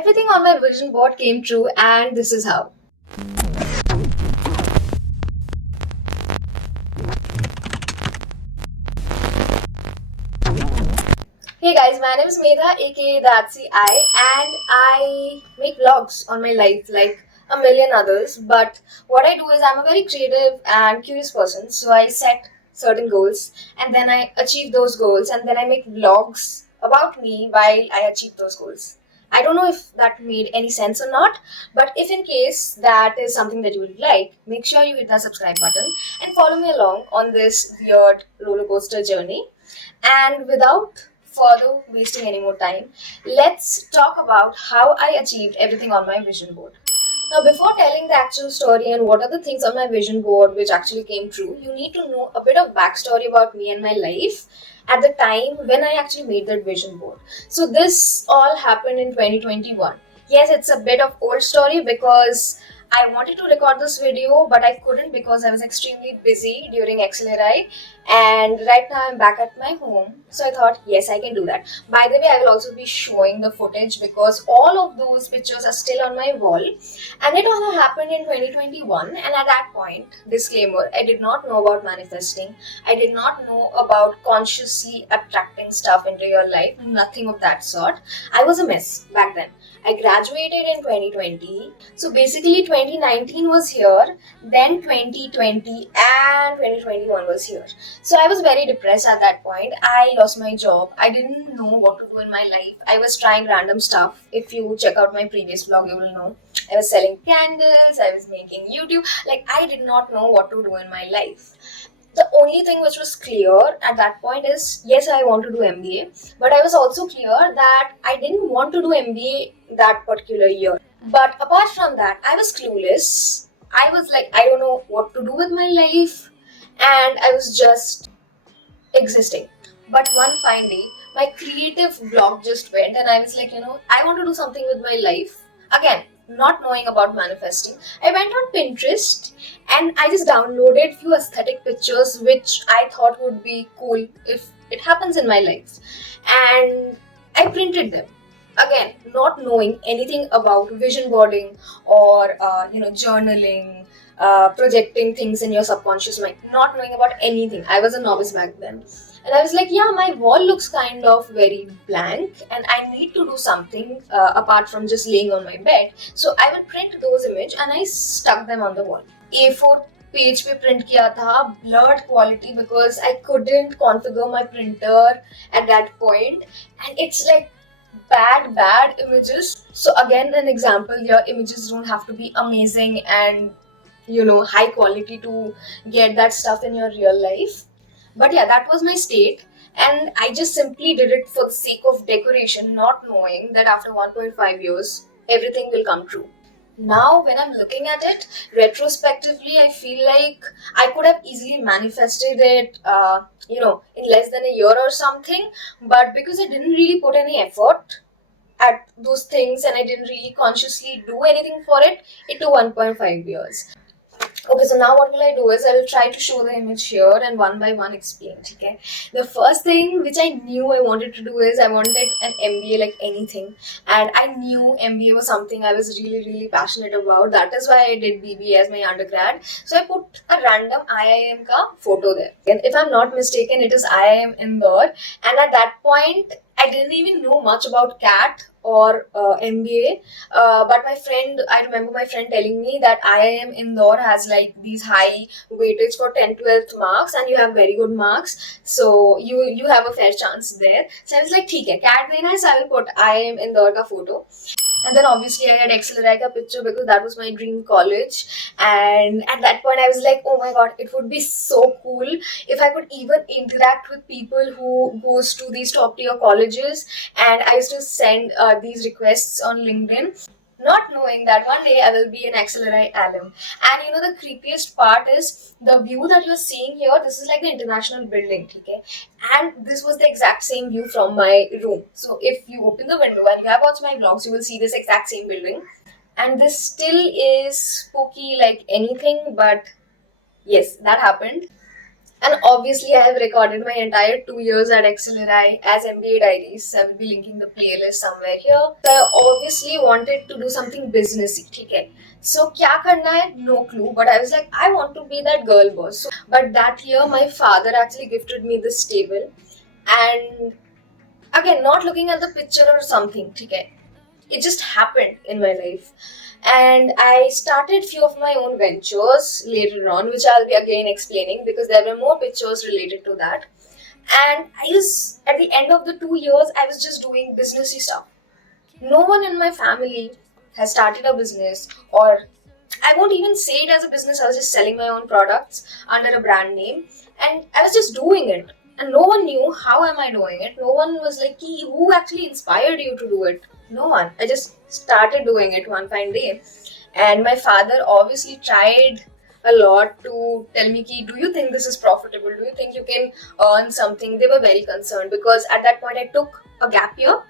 Everything on my vision board came true, and this is how. Hey guys, my name is Medha, aka That's and I make vlogs on my life like a million others. But what I do is I'm a very creative and curious person, so I set certain goals and then I achieve those goals, and then I make vlogs about me while I achieve those goals. I don't know if that made any sense or not, but if in case that is something that you would like, make sure you hit that subscribe button and follow me along on this weird roller coaster journey. And without further wasting any more time, let's talk about how I achieved everything on my vision board. Now, before telling the actual story and what are the things on my vision board which actually came true, you need to know a bit of backstory about me and my life at the time when I actually made that vision board. So, this all happened in 2021. Yes, it's a bit of old story because I wanted to record this video, but I couldn't because I was extremely busy during XLRI, and right now I'm back at my home. So I thought, yes, I can do that. By the way, I will also be showing the footage because all of those pictures are still on my wall, and it all happened in 2021. And at that point, disclaimer, I did not know about manifesting. I did not know about consciously attracting stuff into your life, nothing of that sort. I was a mess back then. I graduated in 2020. So basically 2019 was here, then 2020 and 2021 was here. So I was very depressed at that point. I lost my job. I didn't know what to do in my life. I was trying random stuff. If you check out my previous vlog, you will know. I was selling candles, I was making YouTube. Like, I did not know what to do in my life. The only thing which was clear at that point is, yes, I want to do MBA, but I was also clear that I didn't want to do MBA that particular year. But apart from that, I was clueless. I was like, I don't know what to do with my life, and I was just existing. But one fine day, my creative block just went, and I was like, I want to do something with my life. Again, not knowing about manifesting, I went on Pinterest and I just downloaded few aesthetic pictures which I thought would be cool if it happens in my life, and I printed them. Again, not knowing anything about vision boarding or journaling, projecting things in your subconscious mind, not knowing about anything. I was a novice back then. And I was like, yeah, my wall looks kind of very blank and I need to do something apart from just laying on my bed. So I would print those images and I stuck them on the wall. A4 page पे print किया था, blurred quality because I couldn't configure my printer at that point, and it's like bad images. So again, an example, your images don't have to be amazing and high quality to get that stuff in your real life. But yeah, that was my state, and I just simply did it for the sake of decoration, not knowing that after 1.5 years everything will come true. Now when I'm looking at it retrospectively, I feel like I could have easily manifested it in less than a year or something, but because I didn't really put any effort at those things and I didn't really consciously do anything for it, it took 1.5 years. Okay, so now what will I do is I will try to show the image here and one by one explain. Okay, the first thing which I knew I wanted to do is I wanted an MBA like anything, and I knew MBA was something I was really passionate about. That is why I did BBA as my undergrad. So I put a random IIM ka photo there, and if I'm not mistaken, it is IIM Indore. And at that point, I didn't even know much about CAT or MBA, but I remember my friend telling me that IIM Indore has like these high weightage for 10th-12th marks, and you have very good marks, so you have a fair chance there. So I was like, ठीक है, CAT देना है, so I will put IIM Indore का photo. And then obviously I had XLRI ka picture because that was my dream college. And at that point I was like, oh my god, it would be so cool if I could even interact with people who goes to these top tier colleges. And I used to send these requests on LinkedIn, not knowing that one day I will be an XLRI alum. And the creepiest part is the view that you're seeing here. This is like the international building, okay? And this was the exact same view from my room. So if you open the window and you have watched my vlogs, you will see this exact same building. And this still is spooky like anything, but yes, that happened. And obviously, I have recorded my entire 2 years at XLRI as MBA Diaries. I will be linking the playlist somewhere here. So I obviously wanted to do something businessy, okay? So, kya karna hai? No clue. But I was like, I want to be that girl boss. So, but that year, my father actually gifted me this table. And again, not looking at the picture or something, okay? It just happened in my life. And I started few of my own ventures later on, which I'll be again explaining because there were more pictures related to that. And I was at the end of the 2 years, I was just doing businessy stuff. No one in my family has started a business, or I won't even say it as a business. I was just selling my own products under a brand name, and I was just doing it. And no one knew how am I doing it. No one was like, who actually inspired you to do it? No one. I just started doing it one fine day. And my father obviously tried a lot to tell me, do you think this is profitable? Do you think you can earn something? They were very concerned because at that point I took a gap year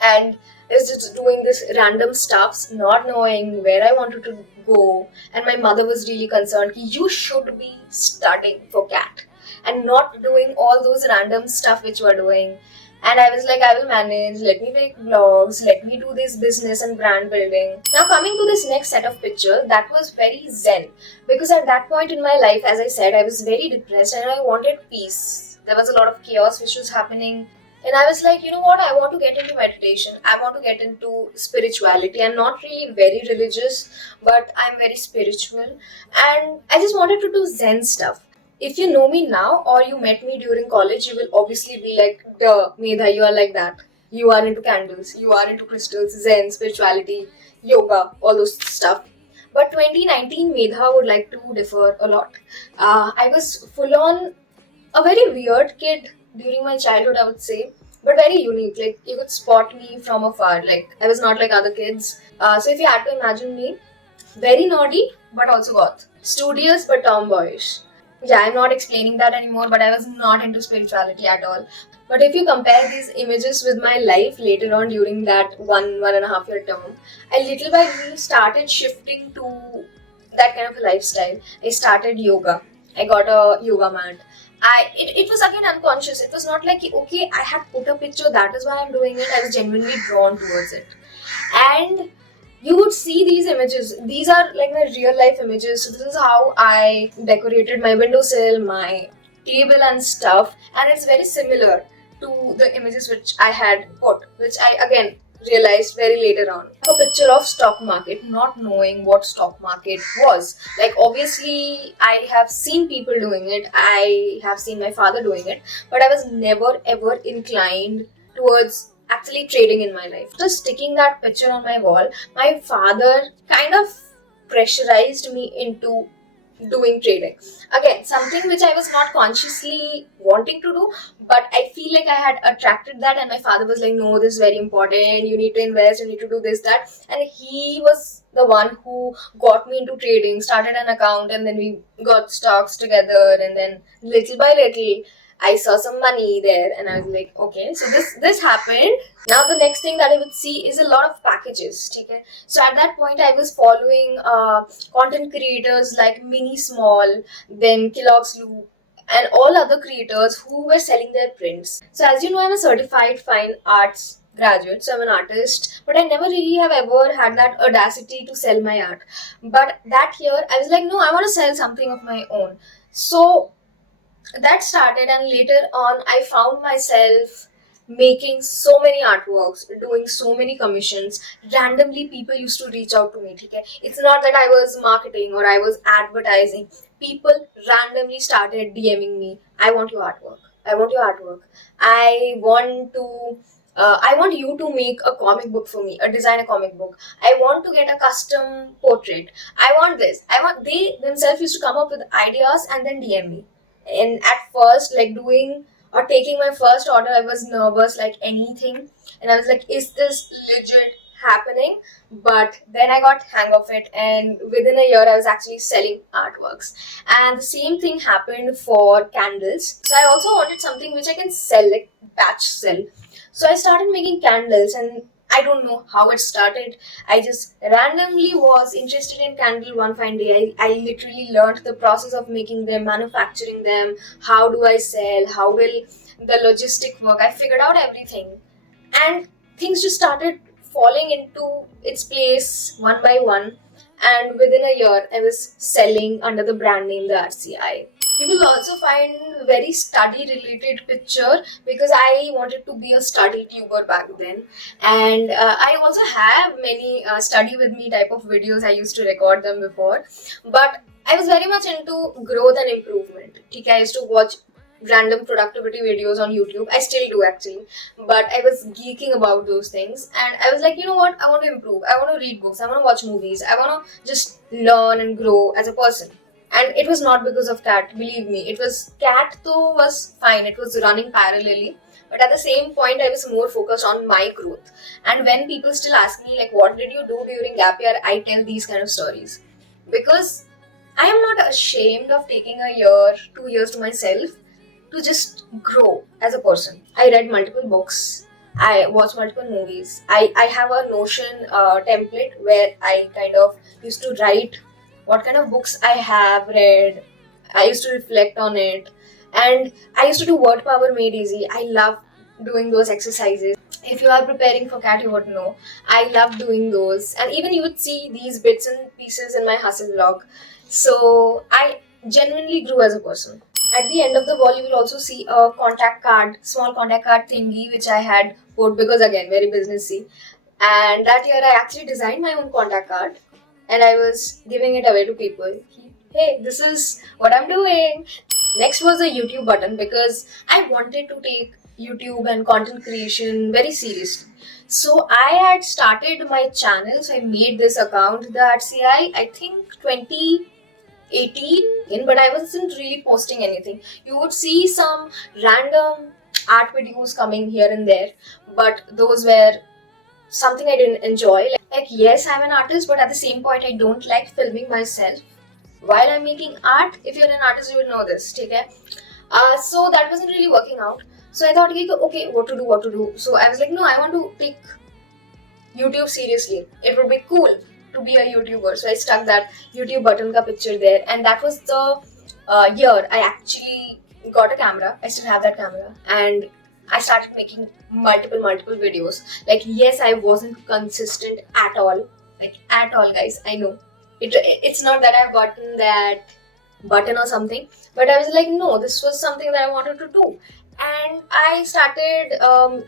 and I was just doing this random stuffs, not knowing where I wanted to go. And my mother was really concerned. You should be studying for CAT and not doing all those random stuff which you are doing. And I was like, I will manage. Let me make vlogs. Let me do this business and brand building. Now coming to this next set of pictures, that was very zen because at that point in my life, as I said, I was very depressed and I wanted peace. There was a lot of chaos which was happening. And I was like, you know what? I want to get into meditation. I want to get into spirituality. I'm not really very religious, but I'm very spiritual. And I just wanted to do Zen stuff. If you know me now or you met me during college, you will obviously be like, duh, Medha, you are like that. You are into candles, you are into crystals, Zen, spirituality, yoga, all those stuff. But 2019 Medha would like to differ a lot. I was full on a very weird kid during my childhood, I would say, but very unique. Like, you could spot me from afar. Like, I was not like other kids. So if you had to imagine me, very naughty, but also goth. Studious, but tomboyish. Yeah, I'm not explaining that anymore, but I was not into spirituality at all. But if you compare these images with my life later on during that 1.5 year term, I little by little started shifting to that kind of a lifestyle. I started yoga. I got a yoga mat. It was again unconscious. It was not like, okay, I had put a picture, that is why I'm doing it. I was genuinely drawn towards it. And you would see these images. These are like my real life images. So this is how I decorated my windowsill, my table and stuff. And it's very similar to the images which I had put, which I again realized very later on. A picture of stock market, not knowing what stock market was. Like, obviously I have seen people doing it, I have seen my father doing it, but I was never ever inclined towards actually trading in my life. Just sticking that picture on my wall, my father kind of pressurized me into doing trading. Again, something which I was not consciously wanting to do, but I feel like I had attracted that, and my father was like, no, this is very important, you need to invest, you need to do this, that. And he was the one who got me into trading, started an account, and then we got stocks together, and then little by little I saw some money there, and I was like, okay, so this happened. Now the next thing that I would see is a lot of packages. Okay, so at that point I was following content creators like Mini Small, then Kellogg's Loop, and all other creators who were selling their prints. So as you know, I'm a certified fine arts graduate, so I'm an artist, but I never really have ever had that audacity to sell my art. But that year I was like, no, I want to sell something of my own. So that started, and later on I found myself making so many artworks, doing so many commissions. Randomly people used to reach out to me. Okay, it's not that I was marketing or I was advertising. People randomly started DMing me, I want your artwork, I want your artwork, I want you to make a comic book for me, a design a comic book. I want to get a custom portrait. I want this. I want. They themselves used to come up with ideas and then DM me. And at first, like doing or taking my first order, I was nervous like anything, and I was like, is this legit happening? But then I got hang of it, and within a year I was actually selling artworks. And the same thing happened for candles. So I also wanted something which I can sell, like batch sell. So I started making candles, and I don't know how it started. I just randomly was interested in candle one fine day. I literally learned the process of making them, manufacturing them, how do I sell, how will the logistic work. I figured out everything. And things just started falling into its place one by one. And within a year, I was selling under the brand name the RCI. You will also find very study related picture because I wanted to be a study tuber back then, and I also have many study with me type of videos. I used to record them before, but I was very much into growth and improvement. Okay, I used to watch random productivity videos on YouTube. I still do actually, but I was geeking about those things, and I was like, you know what? I want to improve. I want to read books. I want to watch movies. I want to just learn and grow as a person. And it was not because of cat, believe me. It was cat though was fine. It was running parallelly. But at the same point, I was more focused on my growth. And when people still ask me, like, what did you do during gap year? I tell these kind of stories. Because I am not ashamed of taking a year, 2 years to myself to just grow as a person. I read multiple books. I watched multiple movies. I have a Notion template where I kind of used to write what kind of books I have read. I used to reflect on it. And I used to do word power made easy. I love doing those exercises. If you are preparing for CAT, you would know. I love doing those. And even you would see these bits and pieces in my hustle vlog. So I genuinely grew as a person. At the end of the wall, you will also see a contact card, small contact card thingy, which I had put because again, very businessy. And that year, I actually designed my own contact card and I was giving it away to people. Hey, this is what I'm doing. Next was the YouTube button because I wanted to take YouTube and content creation very seriously. So I had started my channel, so I made this account, the RCI, I think 2018, but I wasn't really posting anything. You would see some random art videos coming here and there, but those were something I didn't enjoy. Like, yes, I'm an artist, but at the same point, I don't like filming myself while I'm making art. If you're an artist, you will know this, okay? So that wasn't really working out. So I thought, okay, what to do? So I was like, no, I want to take YouTube seriously. It would be cool to be a YouTuber. So I stuck that YouTube button ka picture there, and that was the year I actually got a camera. I still have that camera, and I started making multiple videos. Like, yes, I wasn't consistent at all. Like, at all, guys. I know. It's not that I've gotten that button or something, but I was like, no, this was something that I wanted to do. And I started,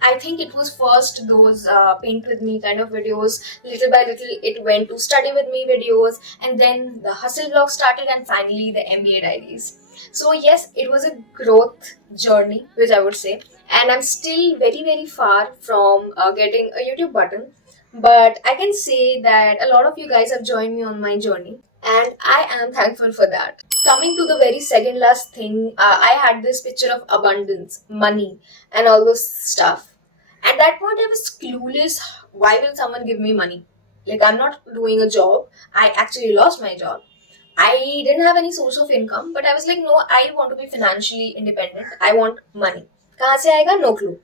I think it was first those paint with me kind of videos. Little by little, it went to study with me videos, and then the hustle vlog started, and finally the MBA Diaries. So yes, it was a growth journey, which I would say, and I'm still very far from getting a YouTube button, but I can say that a lot of you guys have joined me on my journey, and I am thankful for that. Coming to the very second last thing, I had this picture of abundance, money, and all those stuff. At that point, I was clueless. Why will someone give me money? Like, I'm not doing a job. I actually lost my job. I didn't have any source of income, but I was like, no, I want to be financially independent. I want money. कहाँ से आएगा? No clue.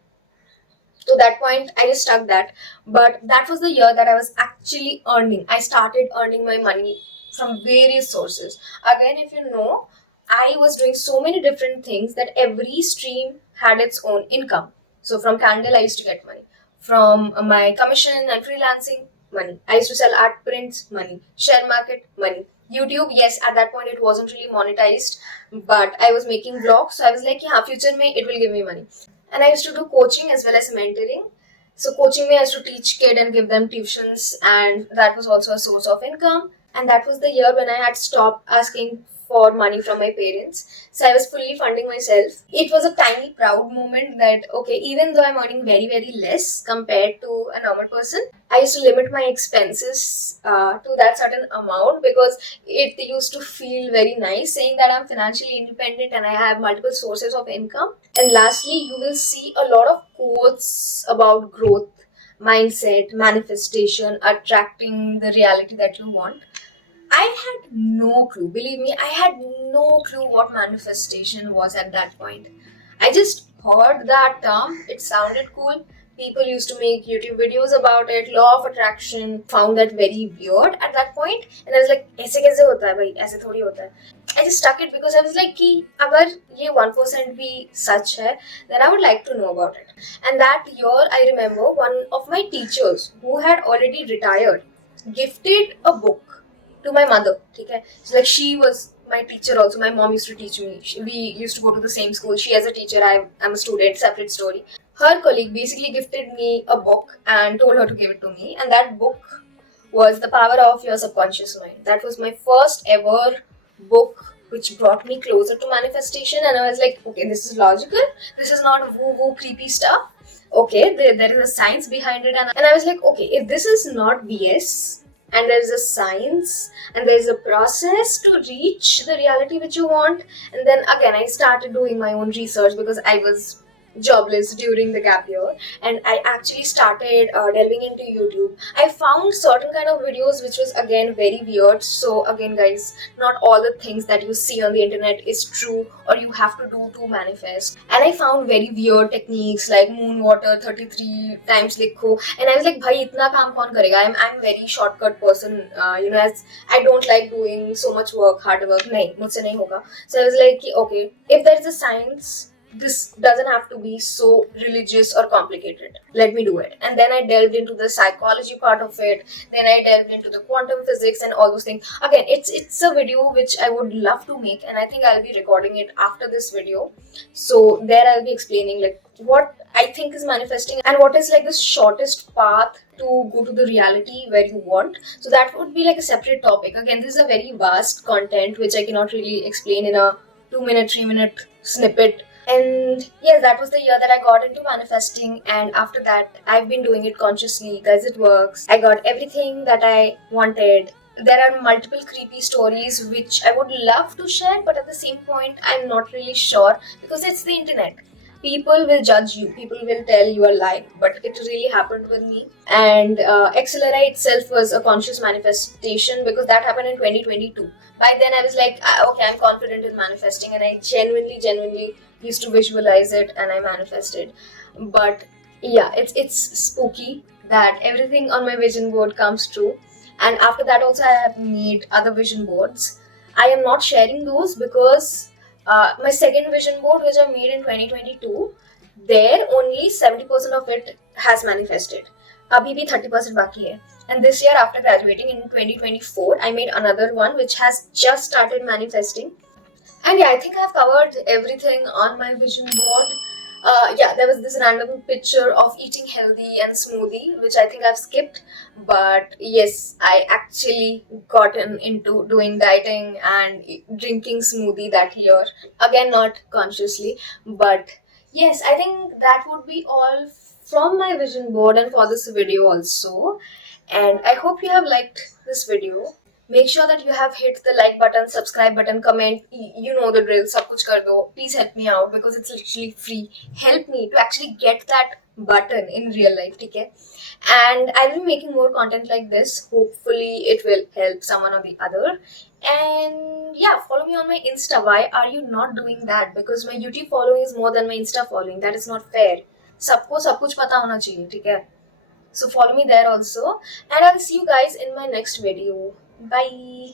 To that point, I just stuck that. But that was the year that I was actually earning. I started earning my money from various sources. Again, if you know, I was doing so many different things that every stream had its own income. So from Candle, I used to get money. From my commission and freelancing, money. I used to sell art prints, money. Share market, money. YouTube, yes, at that point it wasn't really monetized, but I was making vlogs, so I was like, yeah, future mein it will give me money. And I used to do coaching as well as mentoring. So coaching me, I used to teach kid and give them tuitions, and that was also a source of income. And that was the year when I had stopped asking for money from my parents. So I was fully funding myself. It was a tiny proud moment that, okay, even though I'm earning very less compared to a normal person, I used to limit my expenses to that certain amount because it used to feel very nice saying that I'm financially independent and I have multiple sources of income. And lastly, you will see a lot of quotes about growth, mindset, manifestation, attracting the reality that you want. I had no clue. Believe me, I had no clue what manifestation was at that point. I just heard that term. It sounded cool. people used to make YouTube videos about it. Law of attraction, found that very weird at that point, and I was like, ऐसे कैसे होता है भाई, ऐसे थोड़ी होता है. I just stuck it because I was like कि अगर ये 1% भी सच है, then I would like to know about it. And that year I remember one of my teachers who had already retired gifted a book to my mother. ठीक है, so like she was my teacher also. My mom used to teach me. We used to go to the same school. She as a teacher, I'm a student. Separate story. Her colleague basically gifted me a book and told her to give it to me. And that book was The Power of Your Subconscious Mind. That was my first ever book which brought me closer to manifestation. And I was like, okay, this is logical. This is not woo-woo creepy stuff. Okay, there is a science behind it. And I was like, okay, if this is not BS, and there's a science and there's a process to reach the reality which you want. And then again I started doing my own research because I was jobless during the gap year, and I actually started delving into YouTube. I found certain kind of videos which was again very weird. So again guys, not all the things that you see on the internet is true or you have to do to manifest. And I found very weird techniques like moon water 33 times likho, and I was like bhai itna kaam kaun karega. I'm very shortcut person, as I don't like doing so much work, hard work. Nahi, mujhse nahi hoga. So I was like okay, if there is a science, this doesn't have to be so religious or complicated. Let me do it. And then I delved into the psychology part of it. Then I delved into the quantum physics and all those things. Again, it's a video which I would love to make, and I think I'll be recording it after this video. So there I'll be explaining like what I think is manifesting and what is like the shortest path to go to the reality where you want. So that would be like a separate topic. Again, this is a very vast content which I cannot really explain in a 2-minute, 3-minute snippet. And yes, that was the year that I got into manifesting, and after that I've been doing it consciously. Guys, it works. I got everything that I wanted. There are multiple creepy stories which I would love to share, but at the same point I'm not really sure because it's the internet. People will judge you, people will tell you are lying, but it really happened with me. And XLRI itself was a conscious manifestation because that happened in 2022. By then I was like, okay, I'm confident in manifesting, and I genuinely used to visualize it and I manifested. But yeah, it's spooky that everything on my vision board comes true. And after that also I have made other vision boards. I am not sharing those because my second vision board which I made in 2022, there only 70% of it has manifested. Abhi bhi 30% baki hai. And this year after graduating in 2024, I made another one which has just started manifesting. And yeah, I think I've covered everything on my vision board. Yeah, there was this random picture of eating healthy and smoothie, which I think I've skipped. But yes, I actually gotten into doing dieting and drinking smoothie that year. Again, not consciously, but yes, I think that would be all from my vision board and for this video also. And I hope you have liked this video. Make sure that you have hit the like button, subscribe button, comment. You know the drill. Sab kuch kar do. Please help me out because it's literally free. Help me to actually get that button in real life, okay? And I will be making more content like this. Hopefully, it will help someone or the other. And yeah, follow me on my Insta. Why are you not doing that? Because my YouTube following is more than my Insta following. That is not fair. सबको सब कुछ पता होना चाहिए, ठीक है? So follow me there also, and I'll see you guys in my next video. Bye.